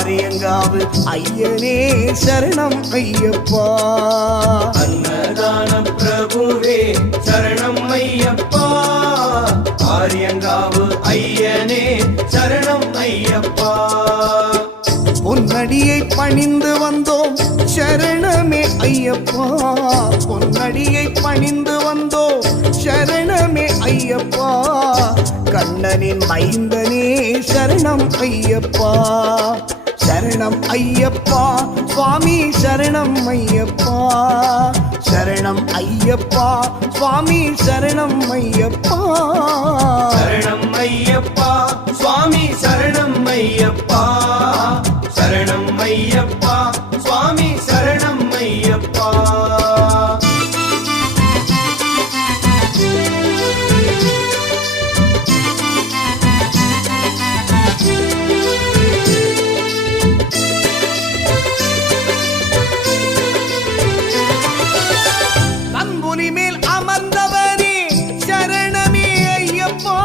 ஆரியங்காவு ஐயனே சரணம் ஐயப்பா. அன்னதான பிரபுவே சரணம் ஐயப்பா. ஆரியங்காவு ஐயனே சரணம் ஐயப்பா. பொன்னடியை பணிந்து வந்தோம் சரணமே ஐயப்பா. பொன்னடியை பணிந்து வந்தோம் சரணமே ஐயப்பா. கண்ணனின் மைந்தனே சரணம் ஐயப்பா. சரணம் ஐயப்பா சுவாமி சரணம் ஐயப்பா. சரணம் ஐயப்பா சுவாமி சரணம் ஐயப்பா. சரணம் ஐயப்பா சுவாமி சரணம் ஐயப்பா. சரணம் ஐயப்பா சுவாமி சரணம் ஐயப்பா. நம்புலி மேல் அமர்ந்தவனே சரணமே ஐயப்பா.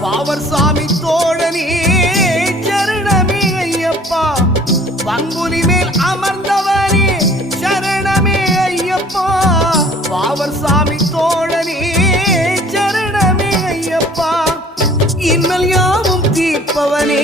பாவர் சாமி தோழனே சரணமே ஐயப்பா. பங்குனி மேல் அமர்ந்தவனே சரணமே ஐயப்பா. பாவர் சாமி தோழனே சரணமே ஐயப்பா. இன்னல் யாவும் தீர்ப்பவனே